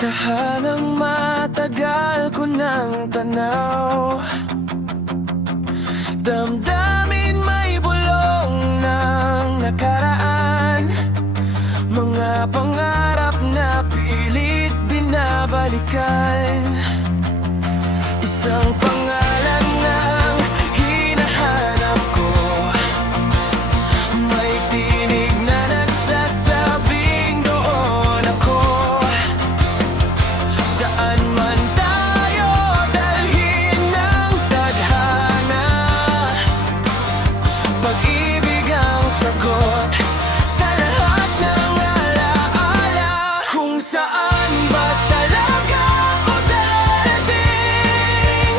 Tahanang matagal ko ng tanaw, damdamin may bulong ng nakaraan, mga pangarap na pilit binabalikan. Isang pangalan ng hinahanap ko, may tinig na nagsasabing doon ako. Saan man tayo dalhin ng tadhana, pag-ibig ang sagot sa lahat ng alaala. Kung saan ba talaga ako darating,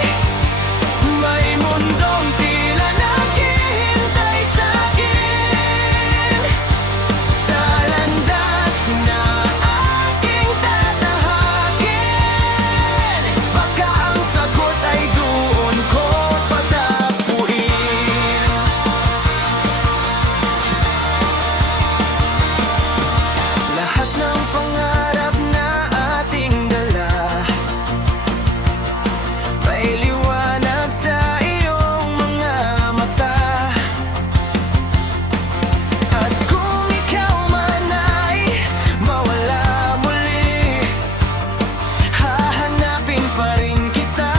may mundong tila naghihintay sa'kin, sa landas na aking tatahakin. Baka ang sagot ay doon ko patapuin. Lahat ng pangarap na ating dala, may liwanag sa iyong mga mata. At kung ikaw man ay mawala muli, hahanapin pa rin kita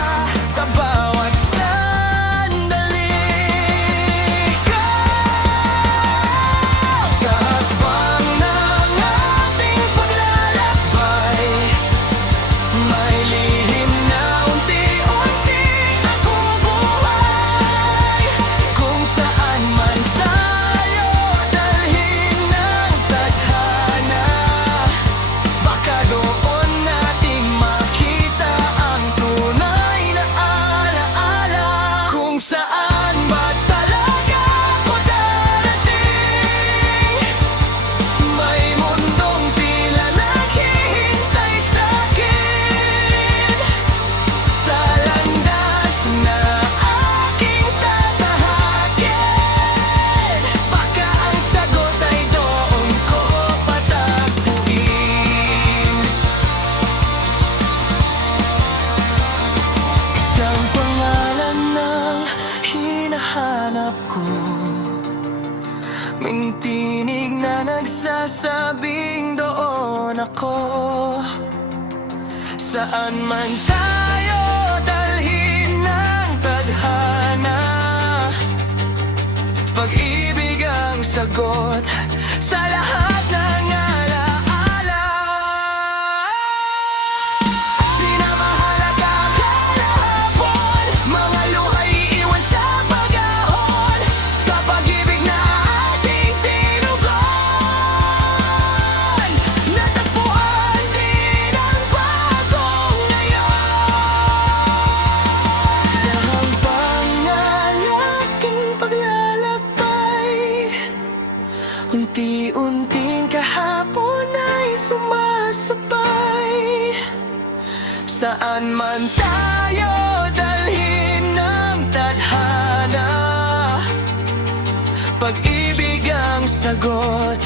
sa bawat sandali. Sa hakbang ng ating paglalakbay, may lihim na unti-unti nabubuhay. Kung saan man tayo dalhin ng tadhana, baka doon natin makita ang tunay na alaala. Kung saan ba talaga ako darating, may mundong tila naghihintay sa'kin, sa landas na aking tatahakin. Baka ang sagot ay doon ko patapuin. Isang pangalan ng hinahanap ko, may tinig na nagsasabing doon ako. Saan man tayo dalhin ng tadhana, pag-ibig ang sagot sa lahat ng alaala. Di na mahalaga kahapon, mga luha'y iwan sa pag-ahon, sa pag-ibig na ating tinugon. Natagpuan din ang bagong ngayon. Sa hakbang ng aking paglalakbay, unti-unting kahapon ay sumasabay. Saan man tayo dalhin ng tadhana, pag-ibig ang sagot